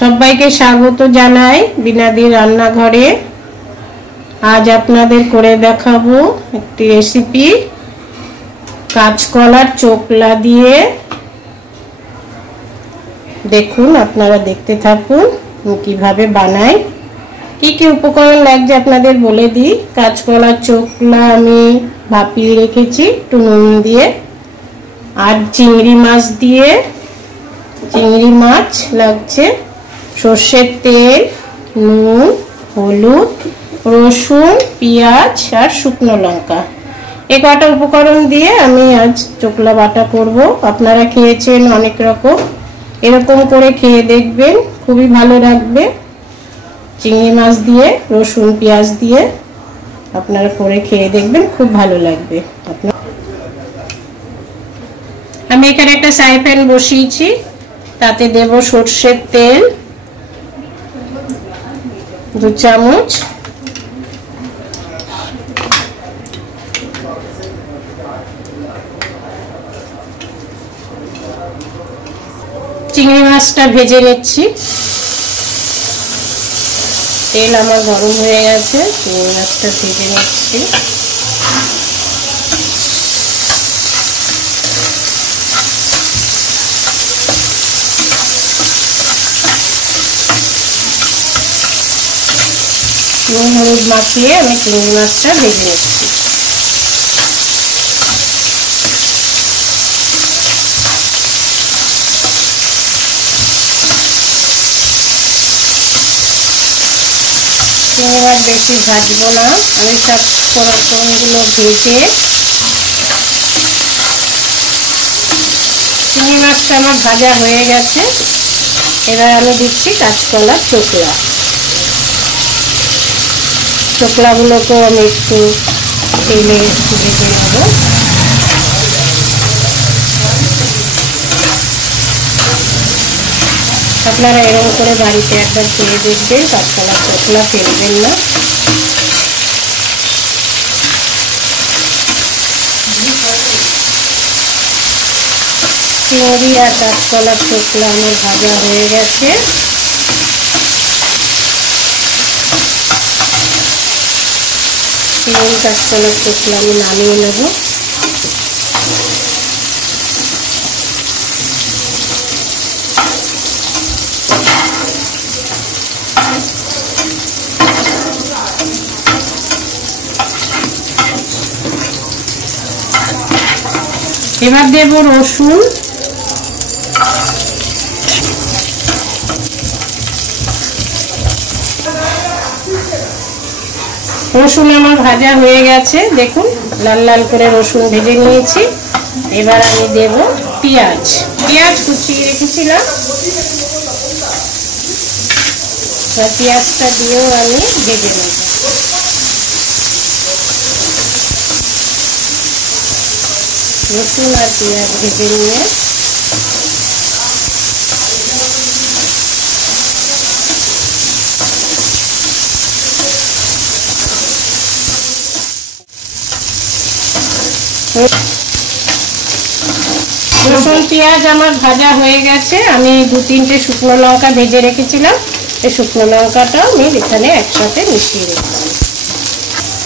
সবাইকে স্বাগত জানাই বিনাদি রান্নাঘরে। আজ আপনাদের করে দেখাবো একটি রেসিপি কাঁচকলার চোকলা দিয়ে। দেখুন, আপনারা দেখতে থাকুন কিভাবে বানাই। কি কি উপকরণ লাগছে আপনাদের বলে দিই। কাঁচকলার চোকলা আমি ভাপিয়ে রেখেছি একটু নুন দিয়ে, আর চিংড়ি মাছ দিয়ে, চিংড়ি মাছ লাগছে, সর্ষের তেল, নুন, হলুদ, রসুন, পেঁয়াজ আর শুকনো লঙ্কা। এই কটা উপকরণ দিয়ে আমি আজ চোকলা বাটা করব। আপনারা খেয়েছেন অনেক রকম, এরকম করে খেয়ে দেখবেন, খুবই ভালো লাগবে। চিংড়ি মাছ দিয়ে, রসুন পেঁয়াজ দিয়ে আপনারা করে খেয়ে দেখবেন, খুব ভালো লাগবে। আমি এখানে একটা ফ্রাই প্যান বসিয়েছি, তাতে দেব সর্ষের তেল 2 চামচ, চিংড়ি মাছটা ভেজে নিচ্ছি। তেল আমার গরম হয়ে গেছে, চিংড়ি মাছটা ভেজে নিচ্ছি। নুন হলুদ মাখিয়ে আমি চিংড়ি মাছটা ভেজে নিচ্ছি। চিংড়ি মাছ বেশি ভাজবো না, আমি সব ফোড়নগুলো ভেজে, চিংড়ি মাছটা আমার ভাজা হয়ে গেছে। এবার আমি দিচ্ছি কাঁচকলার চোকলা। চোকলাগুলোকেও আমি একটু তেলে একটু ভেজে নেব। আপনারা এরকম করে বাড়িতে একবার খেয়ে দেখবেন, কাঁচকলার চোকলা ফেলবেন না। চিংড়ি আর কাঁচকলার চোকলা আমার ভাজা হয়ে গেছে। চিংড়ি কাঁচকলার চোকলা আমি নামিয়ে নেব। এবার দেব রসুন, রসুন আমার ভাজা হয়ে গেছে, দেখুন লাল লাল করে রসুন ভেজে নিয়েছি। এবার আমি দেব পেঁয়াজ, পেঁয়াজ কুচিয়ে রেখেছিলাম, পেঁয়াজটা দিয়েও আমি ভেজে নেব। রসুন আর পেঁয়াজ ভেজে নিয়ে রসুন পেঁয়াজ আমার ভাজা হয়ে গেছে। আমি 2-3টে শুকনো লঙ্কা ভেজে রেখেছিলাম, এই শুকনো লঙ্কাটাও আমি এখানে একসাথে মিশিয়ে রেখেছি।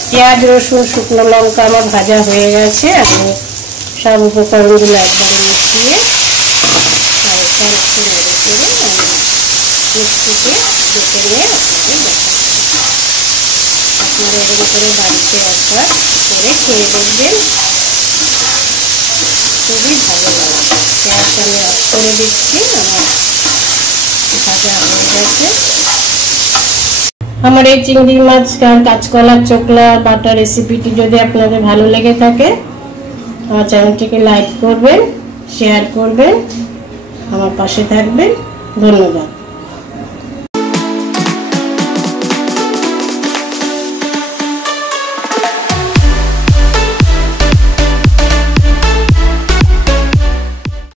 পেঁয়াজ, রসুন, শুকনো লঙ্কা আমার ভাজা হয়ে গেছে। আমি সব উপকরণগুলো একবারে মিশিয়ে হালকা একটু নেড়ে চেড়ে আমি মিক্সিতে বেটে নিয়ে আপনারা এরকম করে বাড়িতে একবার করে খেয়ে দেখবেন, খুবই ভালো লাগবে। গ্যাস আমি অফ করে দিচ্ছি, আমার ভাজা হয়ে গেছে। আমার এই চিংড়ি মাছ আর কাঁচকলার চোকলা বাটা রেসিপিটি যদি আপনাদের ভালো লেগে থাকে, আমার চ্যানেলটিকে লাইক করবেন, শেয়ার করবেন, আমার পাশে থাকবেন। ধন্যবাদ।